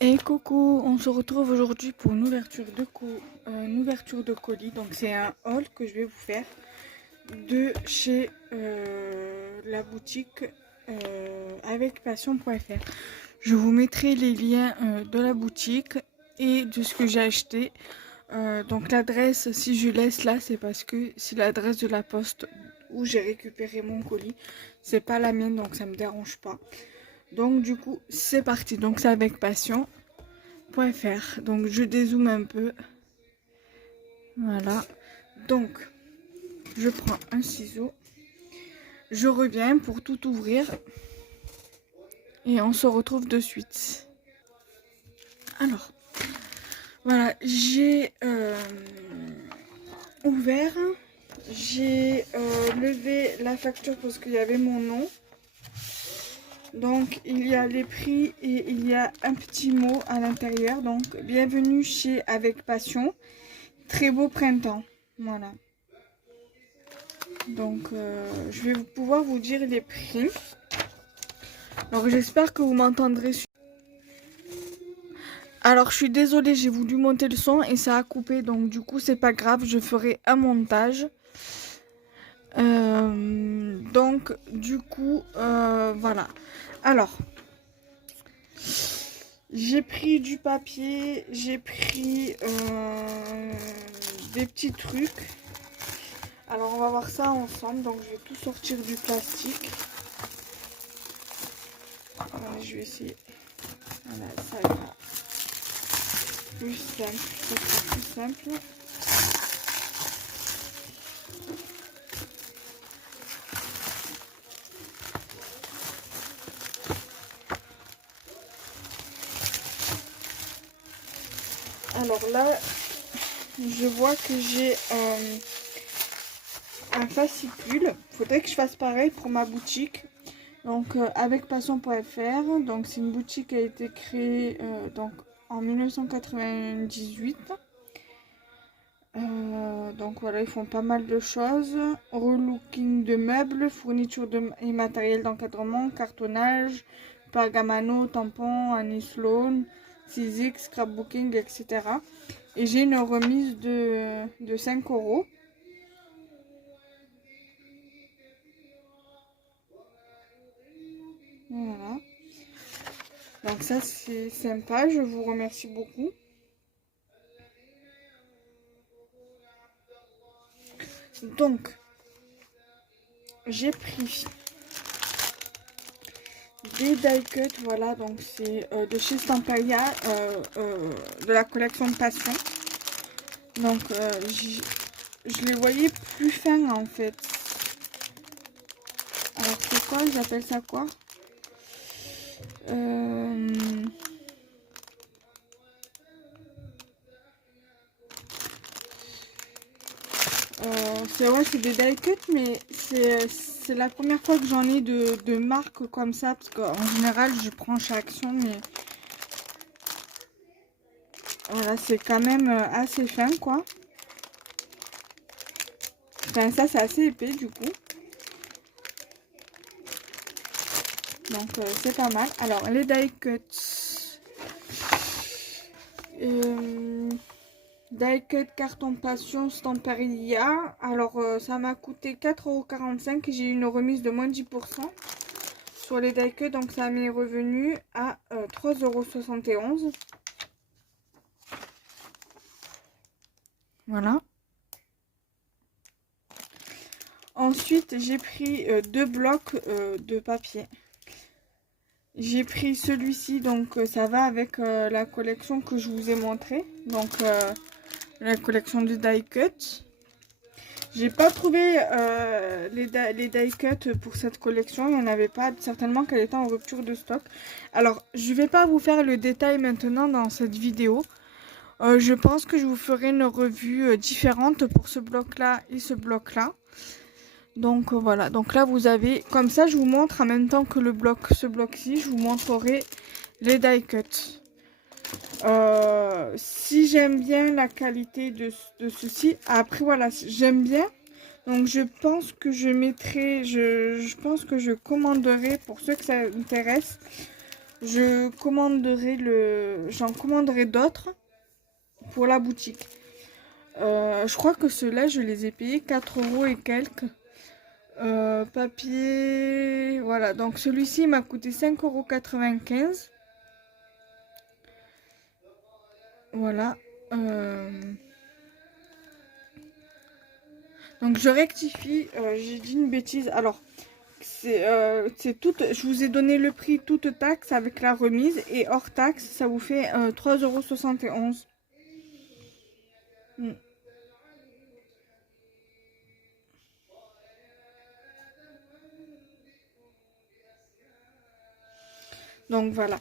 Et coucou, on se retrouve aujourd'hui pour une ouverture de colis. Donc c'est un haul que je vais vous faire de chez la boutique avec passion.fr. Je vous mettrai les liens de la boutique et de ce que j'ai acheté. Donc l'adresse, si je laisse là, c'est parce que c'est l'adresse de la poste où j'ai récupéré mon colis. C'est pas la mienne, donc ça me dérange pas. Donc du coup, c'est parti. Donc c'est avec passion.fr. Donc je dézoome un peu. Voilà. Donc je prends un ciseau. Je reviens pour tout ouvrir. Et on se retrouve de suite. Alors, voilà, j'ai ouvert. J'ai levé la facture parce qu'il y avait mon nom. Donc il y a les prix et il y a un petit mot à l'intérieur. Donc bienvenue chez Avec Passion. Très beau printemps. Voilà. Donc je vais pouvoir vous dire les prix. Alors j'espère que vous m'entendrez. Alors je suis désolée, j'ai voulu monter le son et ça a coupé. Donc du coup c'est pas grave, je ferai un montage. Donc du coup voilà. Alors j'ai pris du papier, j'ai pris des petits trucs. Alors on va voir ça ensemble. Donc je vais tout sortir du plastique. Allez, je vais essayer. Voilà, ça ira plus simple. Ça sera plus simple. Alors là, je vois que j'ai un fascicule. Faudrait que je fasse pareil pour ma boutique. Donc avec passion.fr. Donc c'est une boutique qui a été créée donc en 1998. Donc voilà, ils font pas mal de choses. Relooking de meubles, fourniture et matériel d'encadrement, cartonnage, pergamano, tampon, anis lawn, Sizik, scrapbooking, etc. Et j'ai une remise de 5 euros. Voilà. Donc ça c'est sympa, je vous remercie beaucoup. Donc j'ai pris des die cut, voilà, donc c'est de chez Stamperia, de la collection de Passion. Donc je les voyais plus fins en fait. Alors c'est quoi, j'appelle ça quoi? C'est des die cut, mais c'est la première fois que j'en ai de marques comme ça, parce qu'en général je prends chez Action, mais voilà, c'est quand même assez fin quoi. Enfin ça c'est assez épais du coup. Donc c'est pas mal. Alors les die cuts. Die cut carton passion Stamperia. Alors ça m'a coûté 4,45 € et j'ai eu une remise de moins 10% sur les die cut. Donc ça m'est revenu à 3,71 €. Voilà. Ensuite j'ai pris deux blocs de papier. J'ai pris celui-ci, donc ça va avec la collection que je vous ai montré. Donc la collection de die cut. J'ai pas trouvé les die cut pour cette collection. Il n'y en avait pas. Certainement qu'elle était en rupture de stock. Alors je vais pas vous faire le détail maintenant dans cette vidéo. Je pense que je vous ferai une revue différente pour ce bloc là et ce bloc là. Donc voilà, donc là vous avez, comme ça je vous montre en même temps que ce bloc-ci, je vous montrerai les die cuts. Si j'aime bien la qualité de ceci, après voilà, j'aime bien, donc je pense que je pense que je commanderai, pour ceux que ça intéresse, j'en commanderai d'autres pour la boutique. Je crois que ceux-là, je les ai payés 4 € et quelques. Papier, voilà, donc celui-ci m'a coûté 5,95 €. Voilà. Donc je rectifie, j'ai dit une bêtise. Alors, c'est tout, je vous ai donné le prix toute taxe avec la remise et hors taxe, ça vous fait 3,71 €. Donc voilà.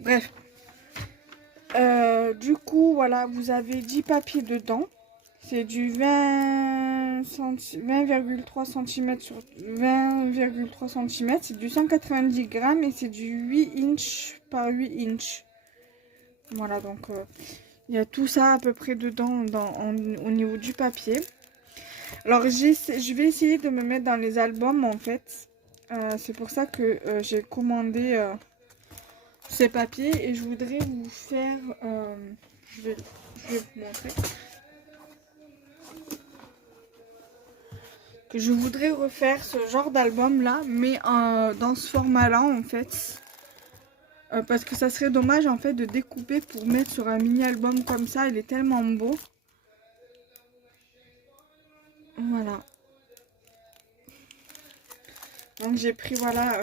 Bref. Du coup, voilà, vous avez 10 papiers dedans. C'est du 20,3 cm sur 20,3 cm. C'est du 190 grammes et c'est du 8 inch par 8 inch. Voilà, donc il y a tout ça à peu près dedans au niveau du papier. Alors, je vais essayer de me mettre dans les albums en fait. C'est pour ça que j'ai commandé ces papiers et je voudrais vous faire... je vais vous montrer. Que je voudrais refaire ce genre d'album là, mais dans ce format là en fait. Parce que ça serait dommage en fait de découper pour mettre sur un mini album comme ça, il est tellement beau. Voilà. Donc j'ai pris voilà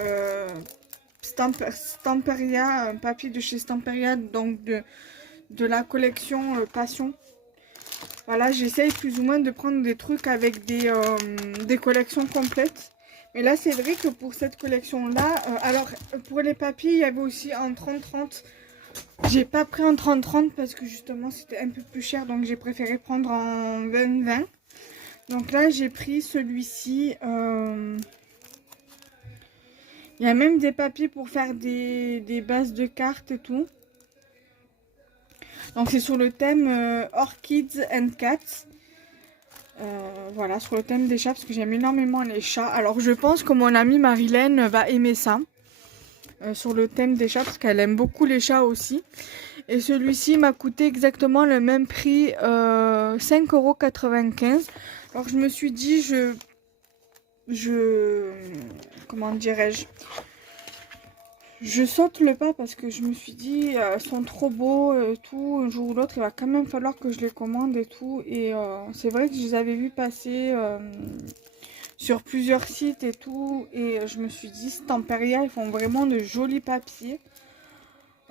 Stamperia, un papier de chez Stamperia, donc de la collection Passion. Voilà, j'essaye plus ou moins de prendre des trucs avec des collections complètes. Mais là, c'est vrai que pour cette collection-là, alors pour les papiers, il y avait aussi en 30-30. J'ai pas pris en 30-30 parce que justement, c'était un peu plus cher. Donc, j'ai préféré prendre en 20-20. Donc là, j'ai pris celui-ci. Il y a même des papiers pour faire des bases de cartes et tout. Donc c'est sur le thème Orchids and Cats. Voilà, sur le thème des chats, parce que j'aime énormément les chats. Alors je pense que mon amie Marilène va aimer ça. Sur le thème des chats, parce qu'elle aime beaucoup les chats aussi. Et celui-ci m'a coûté exactement le même prix, 5,95 €. Alors je me suis dit, comment dirais-je, je saute le pas parce que je me suis dit, ils sont trop beaux et tout. Un jour ou l'autre, il va quand même falloir que je les commande et tout. Et c'est vrai que je les avais vus passer sur plusieurs sites et tout. Et je me suis dit, Stamperia, ils font vraiment de jolis papiers.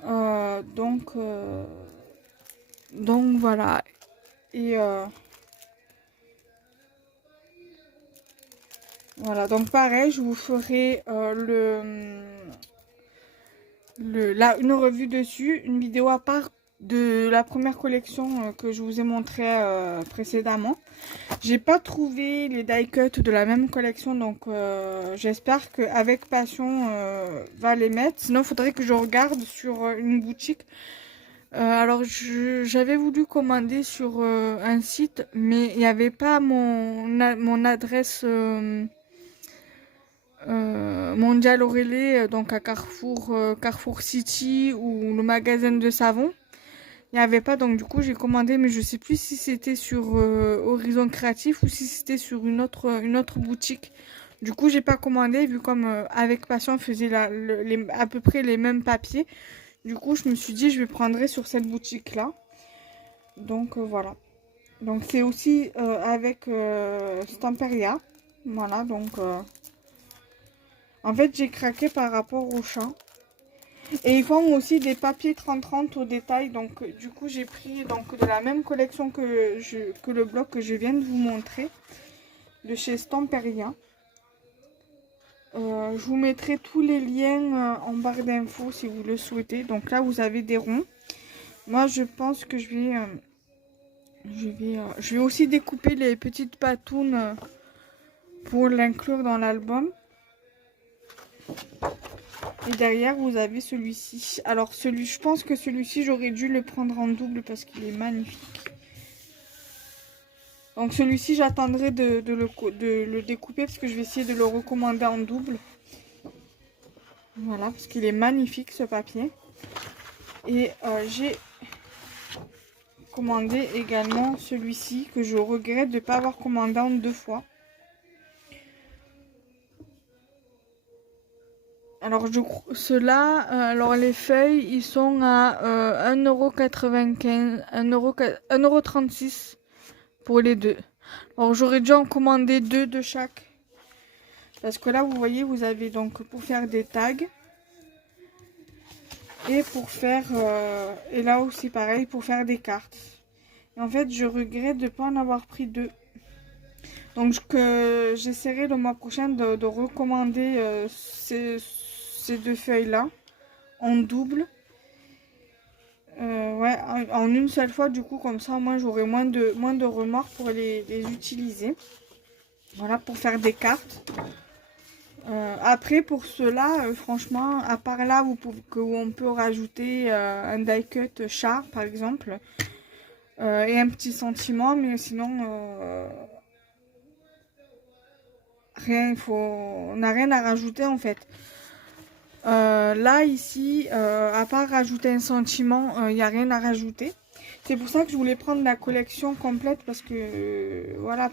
Donc voilà. Et voilà, donc pareil, je vous ferai une revue dessus, une vidéo à part de la première collection que je vous ai montré précédemment. J'ai pas trouvé les die cuts de la même collection, donc j'espère qu'avec Passion va les mettre. Sinon, il faudrait que je regarde sur une boutique. Alors, j'avais voulu commander sur un site, mais il n'y avait pas mon adresse Mondial Aurélie, donc à Carrefour City ou le magasin de savon. Il n'y avait pas, donc du coup j'ai commandé, mais je sais plus si c'était sur Horizon Créatif ou si c'était sur une autre boutique. Du coup j'ai pas commandé, vu comme avec Passion on faisait à peu près les mêmes papiers. Du coup je me suis dit je vais prendre sur cette boutique là. Donc voilà. Donc c'est aussi avec Stamperia. Voilà, donc en fait j'ai craqué par rapport au chat. Et ils font aussi des papiers 30-30 au détail. Donc du coup j'ai pris donc de la même collection que le bloc que je viens de vous montrer. De chez Stamperia. Je vous mettrai tous les liens en barre d'infos si vous le souhaitez. Donc là vous avez des ronds. Moi je pense que je vais aussi découper les petites patounes pour l'inclure dans l'album. Et derrière, vous avez celui-ci. Alors, je pense que celui-ci, j'aurais dû le prendre en double parce qu'il est magnifique. Donc, celui-ci, j'attendrai de le découper parce que je vais essayer de le recommander en double. Voilà, parce qu'il est magnifique ce papier. Et j'ai commandé également celui-ci que je regrette de ne pas avoir commandé en 2 fois. Alors ceux-là, alors les feuilles, ils sont à 1,95 €, 1,36 € pour les deux. Alors j'aurais dû en commander 2 de chaque. Parce que là, vous voyez, vous avez donc pour faire des tags. Et pour faire, et là aussi pareil, pour faire des cartes. Et en fait, je regrette de ne pas en avoir pris 2. Donc j'essaierai le mois prochain de recommander ces 2 feuilles-là en double. Ouais, en une seule fois, du coup, comme ça, moi, j'aurai moins de remords pour les utiliser. Voilà, pour faire des cartes. Après, pour ceux-là, franchement, à part là où on peut rajouter un die cut chat, par exemple, et un petit sentiment, mais sinon, rien, on n'a rien à rajouter en fait. Là, ici, à part rajouter un sentiment, il n'y a rien à rajouter. C'est pour ça que je voulais prendre la collection complète parce que, voilà,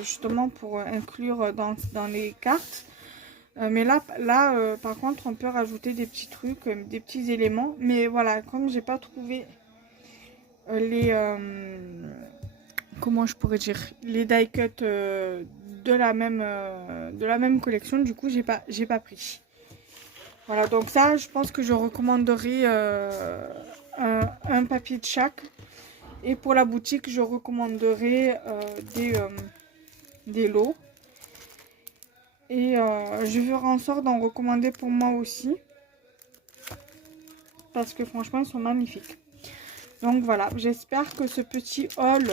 justement pour inclure dans les cartes. Mais là par contre, on peut rajouter des petits trucs, des petits éléments. Mais voilà, comme j'ai pas trouvé comment je pourrais dire, les die cut de la même collection, du coup, j'ai pas pris. Voilà, donc ça, je pense que je recommanderais un papier de chaque. Et pour la boutique, je recommanderais des lots. Et je ferai en sorte d'en recommander pour moi aussi. Parce que franchement, ils sont magnifiques. Donc voilà, j'espère que ce petit haul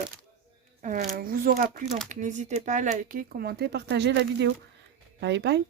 vous aura plu. Donc n'hésitez pas à liker, commenter, partager la vidéo. Bye bye.